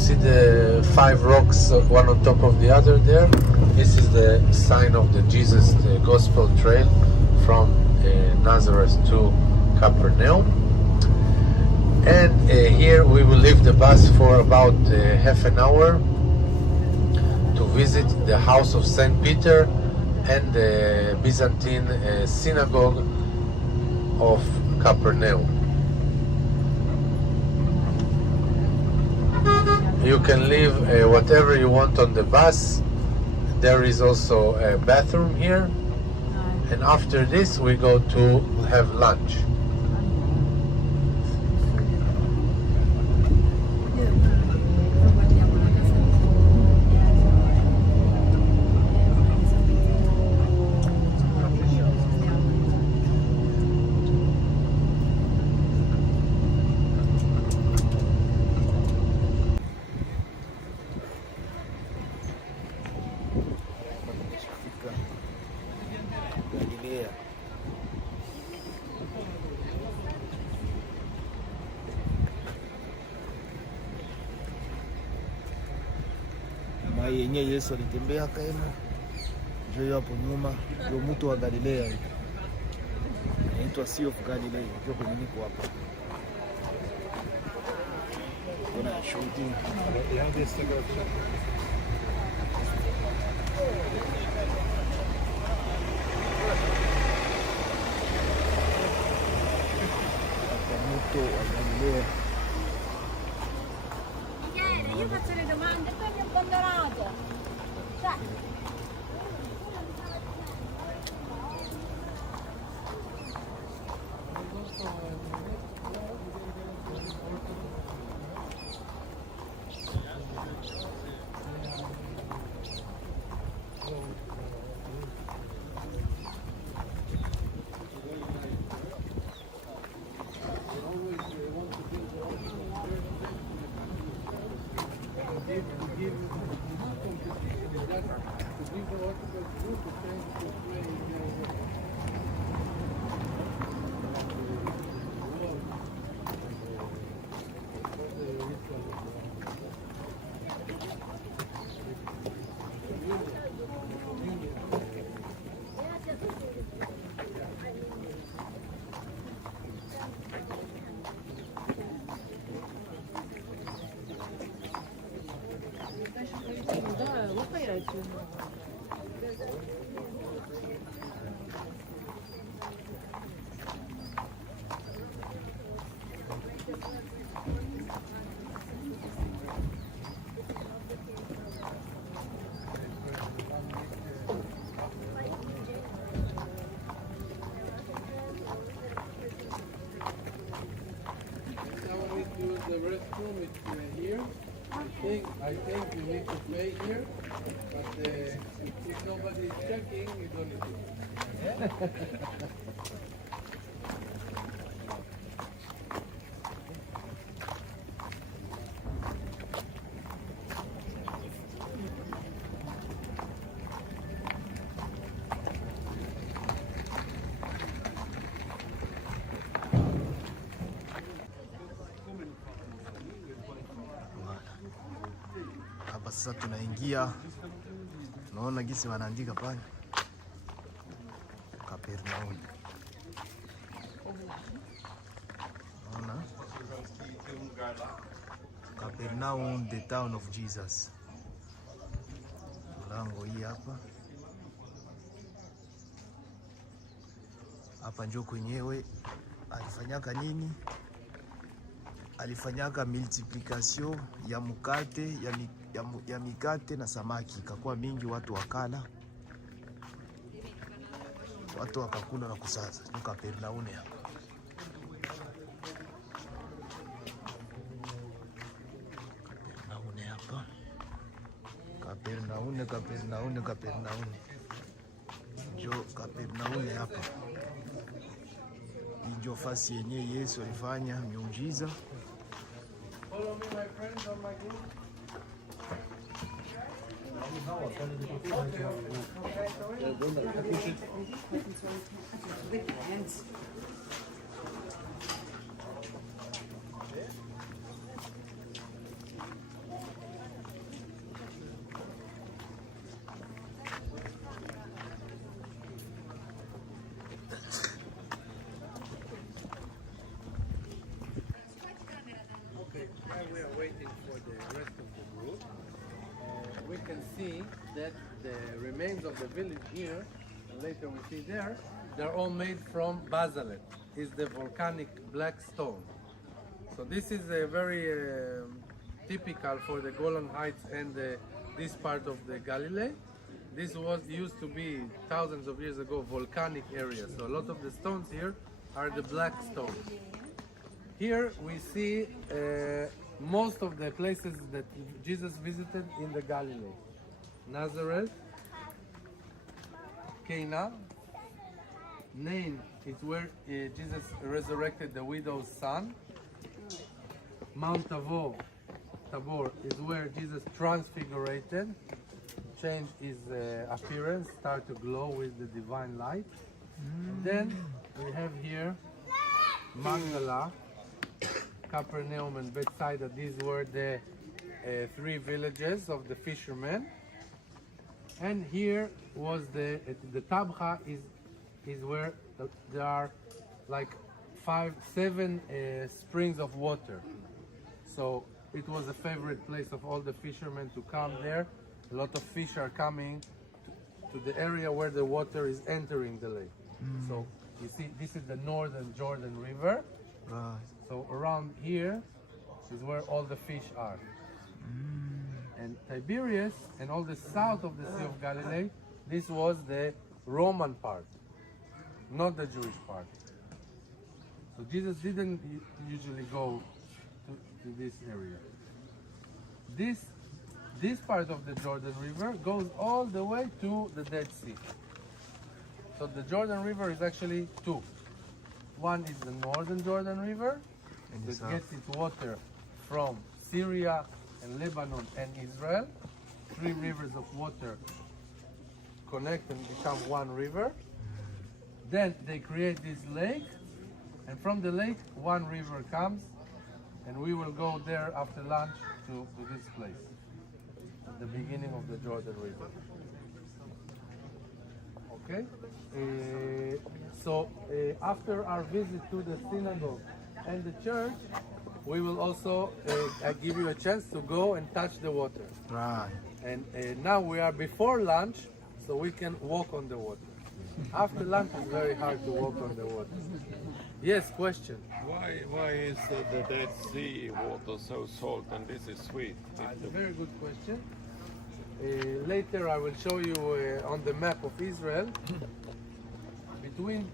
see the 5 rocks, one on top of the other there? This is the sign of the Jesus Gospel Trail from Nazareth to Capernaum. And here we will leave the bus for about half an hour to visit the house of Saint Peter and the Byzantine synagogue of Capernaum. You can leave whatever you want on the bus. There is also a bathroom here. And after this we go to have lunch. Galilee. Mai yenye Yesu alitembea kaema, ndio hapo nyuma, ndio mtu wa Galilea. Anaitwa Sea of Galilee, ndio kwenye niko hapa. Kuna shooting. Io faccio le domande, poi mi ho abbandonato. Cioè. The restroom is here. I think you need to pay here, but if nobody is checking, you don't need to. Hapa sasa tunaingia, tunaona gisi wanaandika pale Capernaum. Naona Capernaum, the town of Jesus. Mlango hii hapa. Hapa ndio kwenyewe alifanyaka nini? Alifanyaka multiplication ya mkate ya mikate na samaki, ikakuwa mingi, watu wakala, watu wakakula na kusaza. Ni Capernaum hapa. Capernaum hapa. Capernaum. Jo Capernaum hapa. Ndio fasi yenye Yesu alifanya miujiza. Follow me, my friends, on my group. for the rest of the group. We can see that the remains of the village here, and later we see there, they're all made from basalt. It's the volcanic black stone. So this is a very typical for the Golan Heights and this part of the Galilee. This was used to be thousands of years ago volcanic area. So a lot of the stones here are the black stones. Here we see most of the places that Jesus visited in the Galilee. Nazareth, Cana, Nain is where Jesus resurrected the widow's son. Mount Tabor is where Jesus transfigurated, changed his appearance, started to glow with the divine light. And then we have here Magdala, Capernaum and Bethsaida. These were the three villages of the fishermen. And here was the Tabcha is where there are like 7 springs of water. So it was a favorite place of all the fishermen to come there. A lot of fish are coming to the area where the water is entering the lake. So you see, this is the northern Jordan River. Right. So around here is where all the fish are. And Tiberias and all the south of the Sea of Galilee, this was the Roman part, not the Jewish part. So Jesus didn't usually go to this area. This part of the Jordan River goes all the way to the Dead Sea. So the Jordan River is actually two. One is the northern Jordan River that gets its water from Syria and Lebanon and Israel. 3 rivers of water connect and become one river. Then they create this lake, and from the lake one river comes, and we will go there after lunch to this place, at the beginning of the Jordan River. Okay? So after our visit to the synagogue and the church, we will also give you a chance to go and touch the water. Right. And now we are before lunch, so we can walk on the water. After lunch, it's very hard to walk on the water. Yes, question. Why is the Dead Sea water so salt and this is sweet? It's a very good question. Later I will show you on the map of Israel,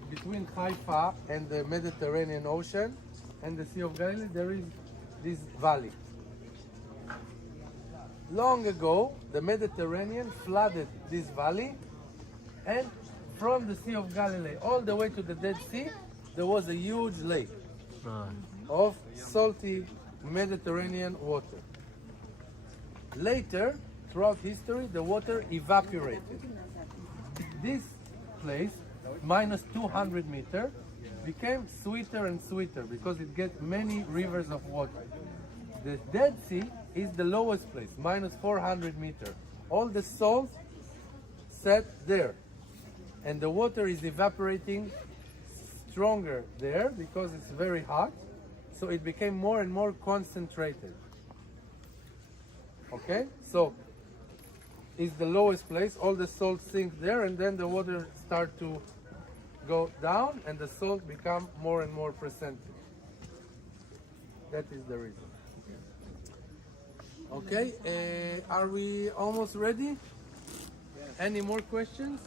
between Haifa and the Mediterranean Ocean and the Sea of Galilee, there is this valley. Long ago, the Mediterranean flooded this valley, and from the Sea of Galilee all the way to the Dead Sea, there was a huge lake of salty Mediterranean water. Later, throughout history, the water evaporated. This place, minus 200 meters, became sweeter and sweeter because it gets many rivers of water. The Dead Sea is the lowest place, minus 400 meters. All the salt sat there, and the water is evaporating stronger there because it's very hot, so it became more and more concentrated. Okay, so it's the lowest place, all the salt sink there, and then the water start to go down and the salt become more and more percentage. That is the reason. Okay, are we almost ready? Any more questions?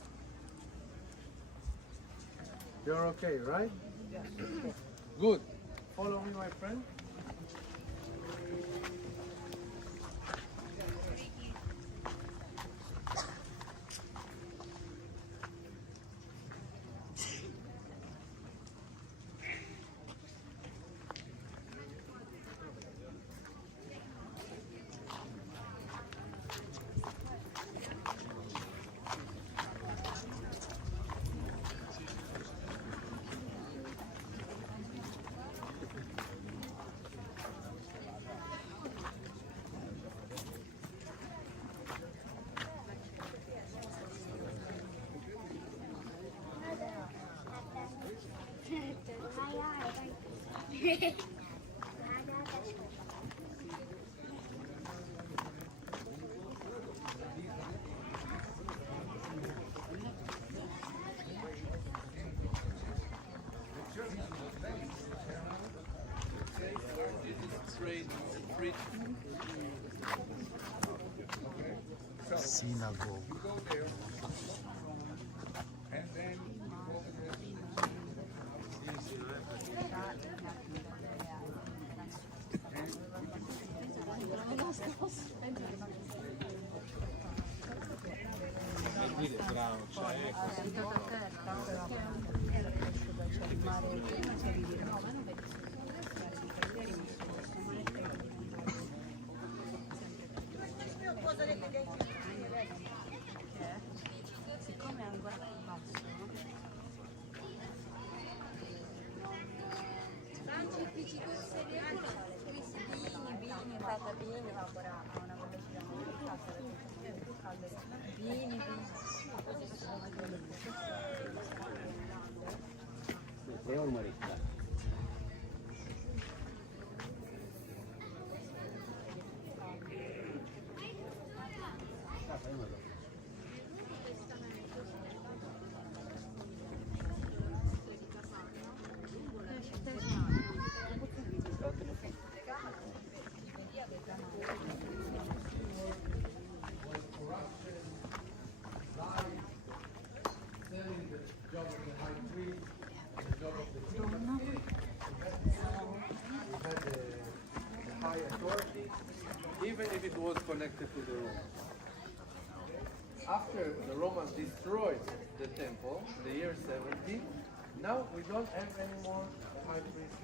You're okay, right? Yes. Good. Follow me, my friend. synagogue. You go there, and then you go siccome è ancora più basso, Bini, patatini, va a una velocità molto bassa perché è più caldo. Bini. È un marito. Selling the job of the high priest, the job of the king. We had the high authority, even if it was connected to the Romans. After the Romans destroyed the temple, the year 70, now we don't have anymore a high priest.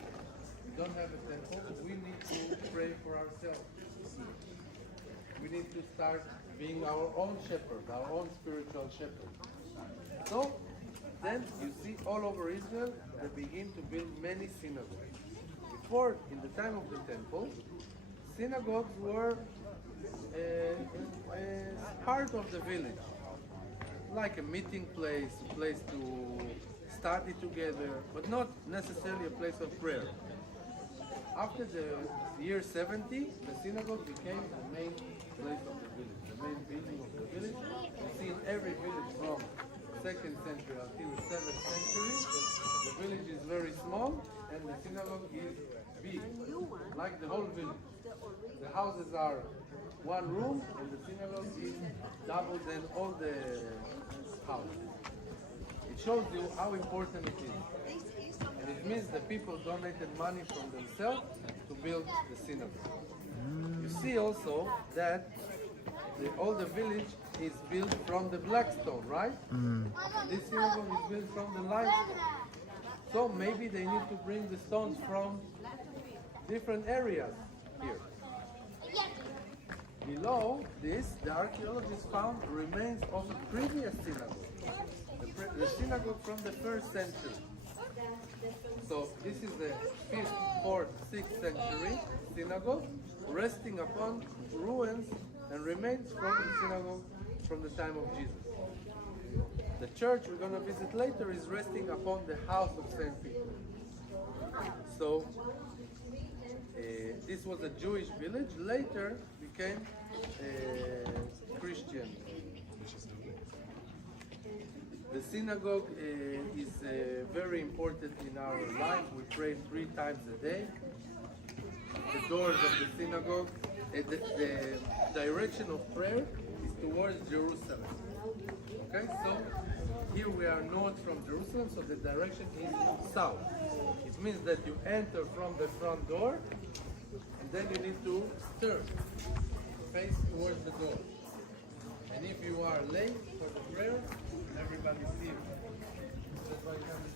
We don't have a temple, so we need to pray for ourselves. We need to start being our own shepherd, our own spiritual shepherd. So then you see all over Israel they begin to build many synagogues. Before, in the time of the temple, synagogues were part of the village, like a meeting place, a place to study together, but not necessarily a place of prayer. After the year 70, the synagogue became the main place of the village, the main building of the village. You see in every village from 2nd century until 7th century, the village is very small and the synagogue is big, like the whole village. The houses are one room and the synagogue is double than all the houses. It shows you how important it is. And it means the people donated money from themselves to build the synagogue. You see also that all the village is built from the black stone, right? This synagogue is built from the limestone. So maybe they need to bring the stones from different areas here. Below this, the archaeologists found remains of a previous synagogue, the synagogue from the 1st century. So this is the 5th, 4th, 6th century synagogue resting upon ruins and remains from the synagogue from the time of Jesus. The church we're going to visit later is resting upon the house of St. Peter. So this was a Jewish village, later became Christian. The synagogue is very important in our life. We pray 3 times a day. The doors of the synagogue, the direction of prayer is towards Jerusalem. Okay, so here we are north from Jerusalem, so the direction is south. It means that you enter from the front door, and then you need to turn, face towards the door. And if you are late for the prayer, everybody sees you. That's why you have this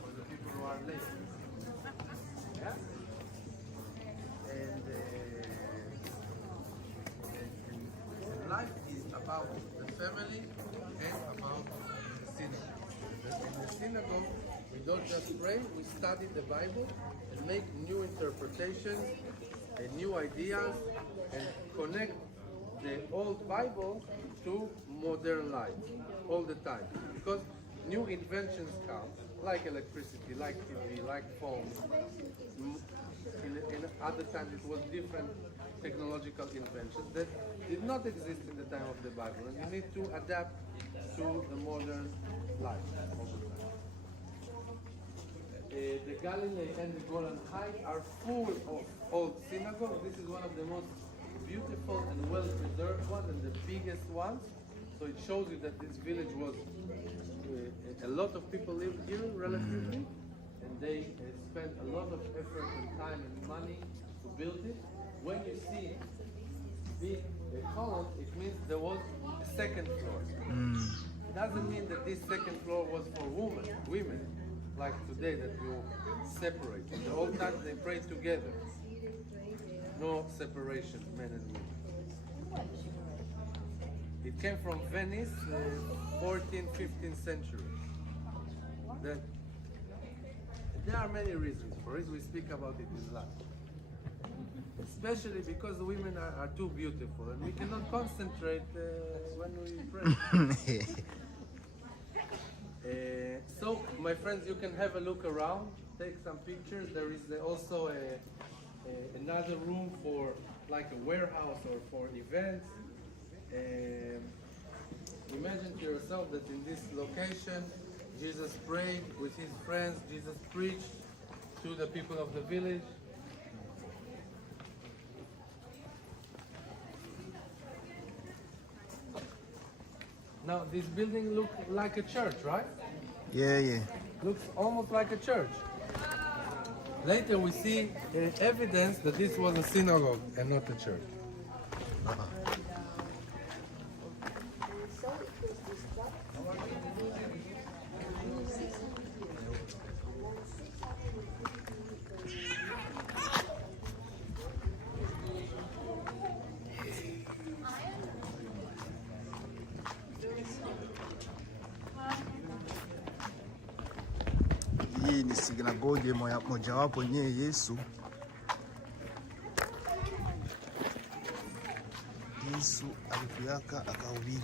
for the people who are late. Yeah? And life is about the family and about the synagogue. In the synagogue, we don't just pray, we study the Bible and make new interpretations and new ideas and connect the old Bible to modern life all the time. Because new inventions come, like electricity, like TV, like phones. In other times it was different technological inventions that did not exist in the time of the Bible, and you need to adapt to the modern life all the time. The Galilee and the Golan Heights are full of old synagogues. This is one of the most beautiful and well preserved one and the biggest ones. So it shows you that this village was a lot of people lived here relatively, and they spent a lot of effort and time and money to build it. When you see big column, it means there was a second floor. It doesn't mean that this second floor was for women, like today that you separate. In the old times they prayed together. No separation, men and women. It came from Venice, 14th, 15th century. There are many reasons for it. We speak about it in Latin. Especially because the women are too beautiful and we cannot concentrate when we pray. So, my friends, you can have a look around, take some pictures. There is also another room for like a warehouse or for events. Imagine to yourself that in this location, Jesus prayed with his friends, Jesus preached to the people of the village. Now, this building looks like a church, right? Yeah. Looks almost like a church. Later we see evidence that this was a synagogue and not a church. Hii ni sinagogi mojawapo yenyewe Yesu alikuyaka akahubiri.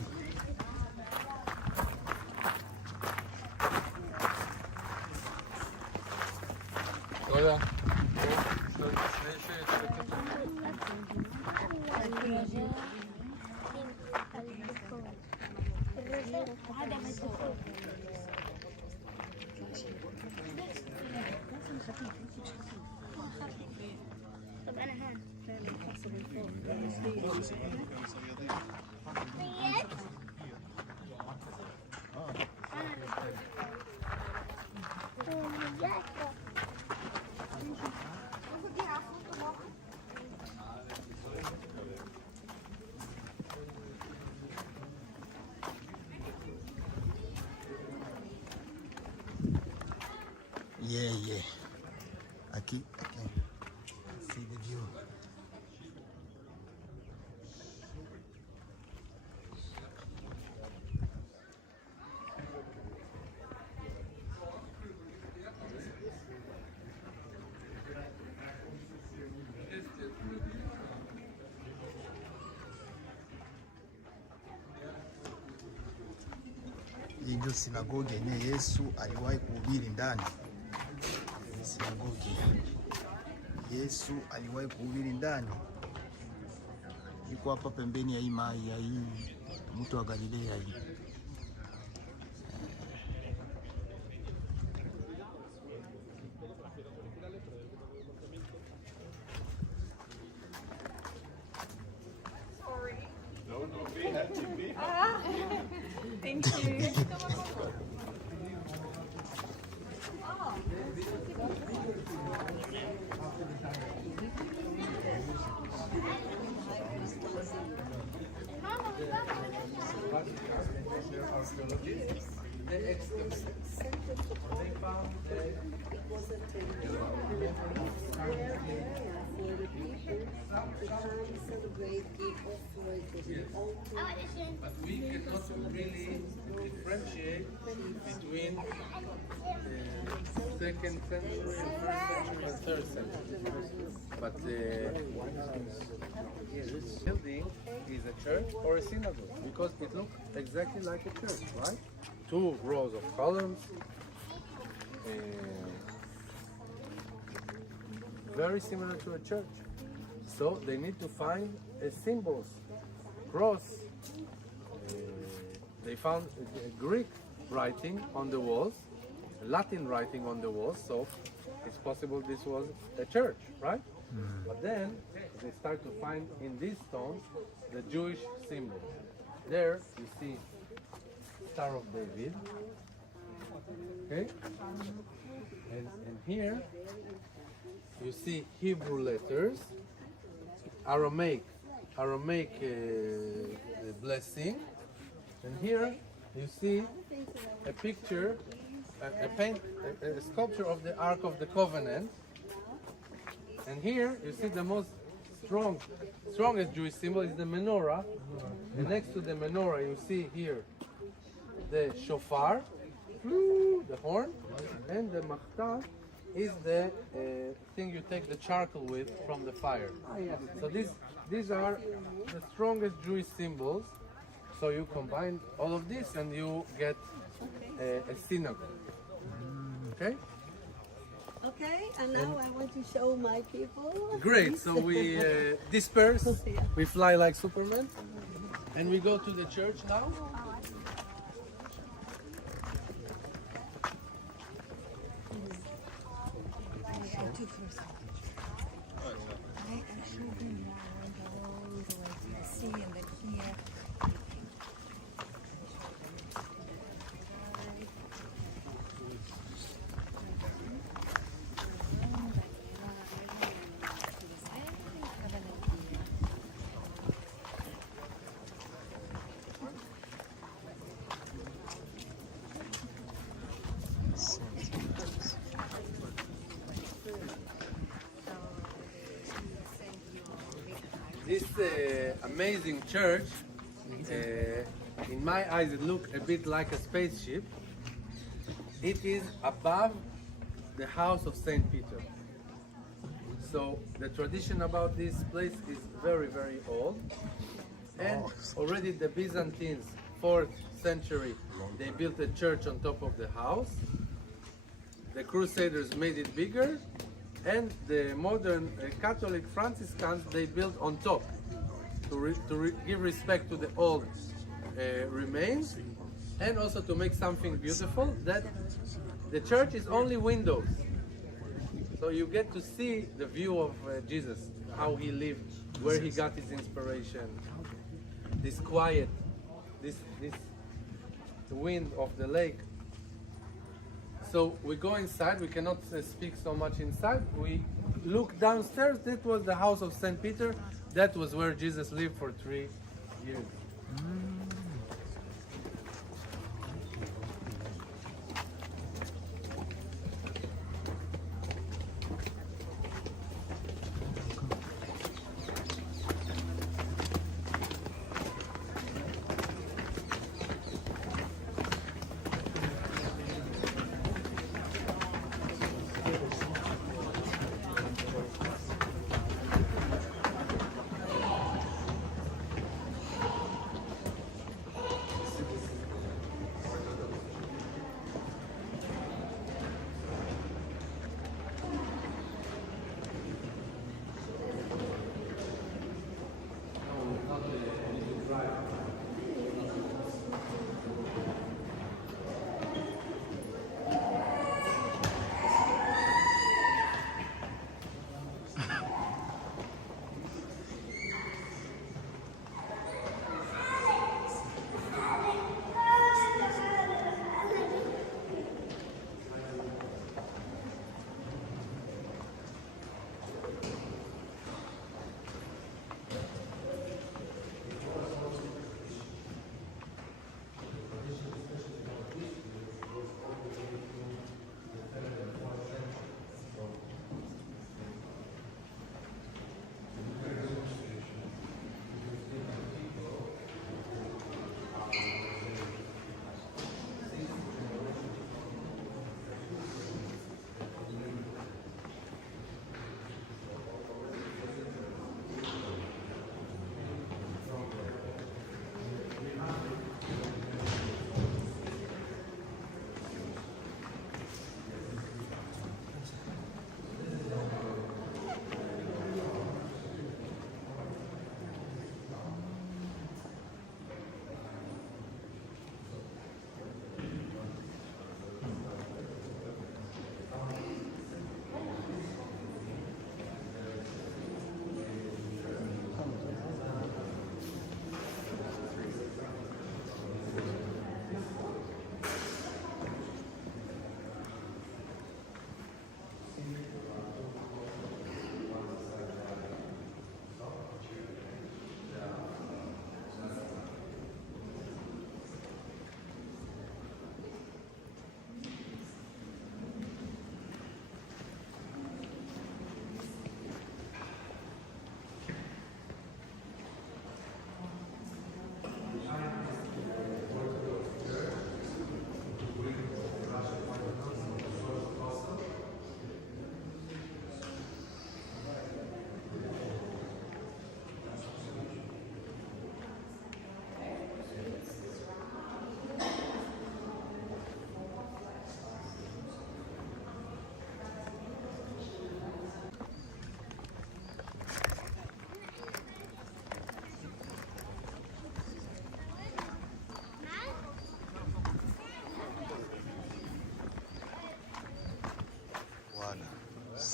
Hola. طب انا ها Yeah. Aqui. See the view. Hii ndio sinagogi yenye Yesu aliwahi kuhubiri ndani. Sinagogi Yesu aliwahi kuhubiri ndani, iko hapa pembeni ya hii mai ya hii mto wa Galilea hii. No, be happy, be happy. Thank you. They found It was a temple where for the people to come celebrate, give offerings, the altar. but we cannot really differentiate between the second century and first century and third century. But this building is a church or a synagogue because it looks exactly like a church, right? 2 rows of columns. Very similar to a church. So they need to find symbols, cross. They found Greek writing on the walls, Latin writing on the walls, so it's possible this was a church, right? But then they start to find in these stones the Jewish symbol. There you see Star of David. Okay? And here you see Hebrew letters, Aramaic blessing, and here you see a picture, a sculpture of the Ark of the Covenant, and here you see the most strongest Jewish symbol is the menorah, and next to the menorah you see here the shofar, the horn, and the machta is the thing you take the charcoal with from the fire. So these are the strongest Jewish symbols. So you combine all of this and you get a synagogue. Okay? Okay, and now I want to show my people. Great. So we disperse. We fly like Superman, and we go to the church now. This amazing church, in my eyes, it looks a bit like a spaceship. It is above the house of Saint Peter. So the tradition about this place is very, very old. And already the Byzantines, 4th century, they built a church on top of the house. The Crusaders made it bigger. And the modern Catholic Franciscans, they built on top to give respect to the old remains, and also to make something beautiful. That the church is only windows, so you get to see the view of Jesus, how he lived, where he got his inspiration. This quiet, this the wind of the lake. So we go inside, we cannot speak so much inside. We look downstairs, that was the house of St. Peter. That was where Jesus lived for 3 years.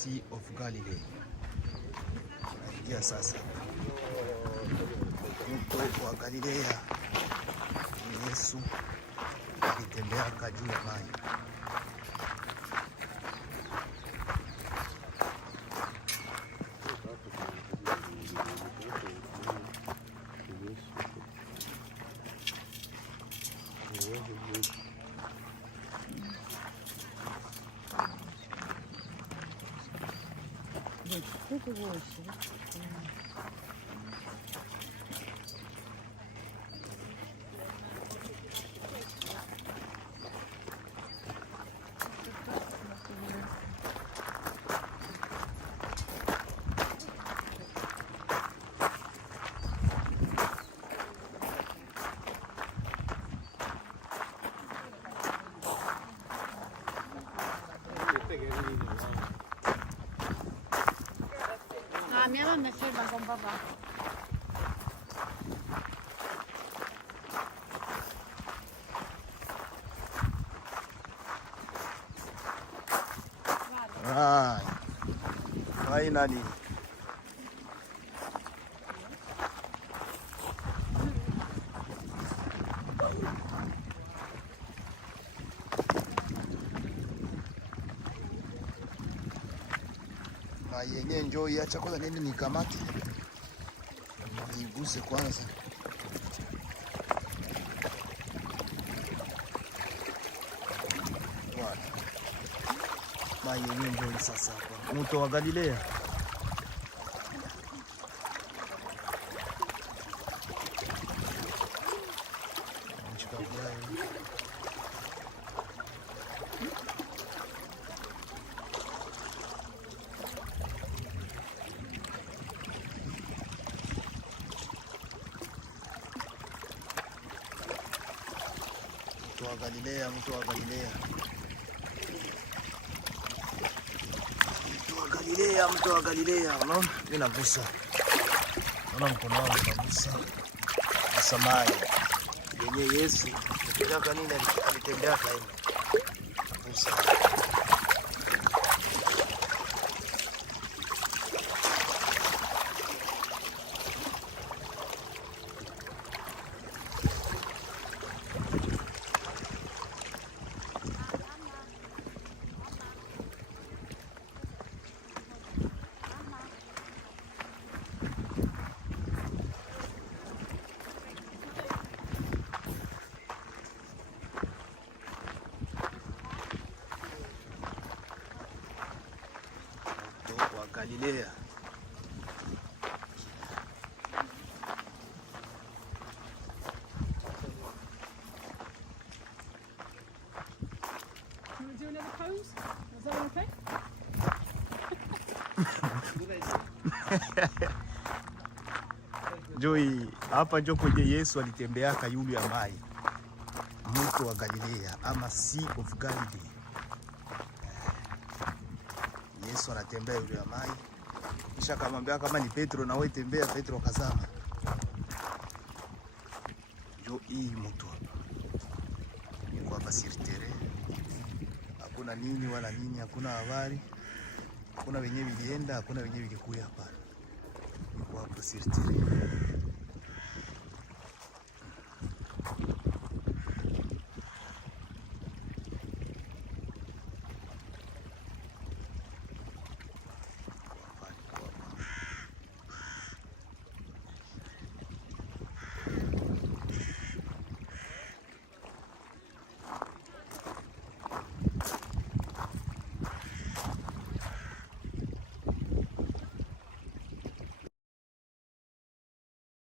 Sea of Galilee. Naingia sasa mto wa Galilea. Yesu alitembea juu ya maji. Mi mamá me sirva con papá. Right. Finally. Yenye njoo iacha kwanza nini nikamate. Niiguse kwanza. Bwana. Maji yenye njoo sasa hapa. Mto wa Galilea. Mto wa Galilea, mto wa Galilea. Mto wa Galilea, mto wa Galilea. Unaona? Mimi nagusa. Unaona mkono wangu nagusa. Gusa maji. Yenye Yesu alitaka nini alitembea kaini. Nagusa. Galilea. Can we do another pose? Is that okay? Joy, hapa ndio kwenye Yesu alitembea yulu ya maji. Mto wa Galilea ama Sea of Galilee. Yesu anatembea yule ya maji. Kisha akamwambia kama ni Petro na wewe tembea, Petro akazama. Jo hii mto hapa. Niko hapa siritere. Hakuna nini wala nini, hakuna habari. Hakuna wenyewe vilienda, hakuna wenyewe vilikuja hapa. Niko hapa siritere.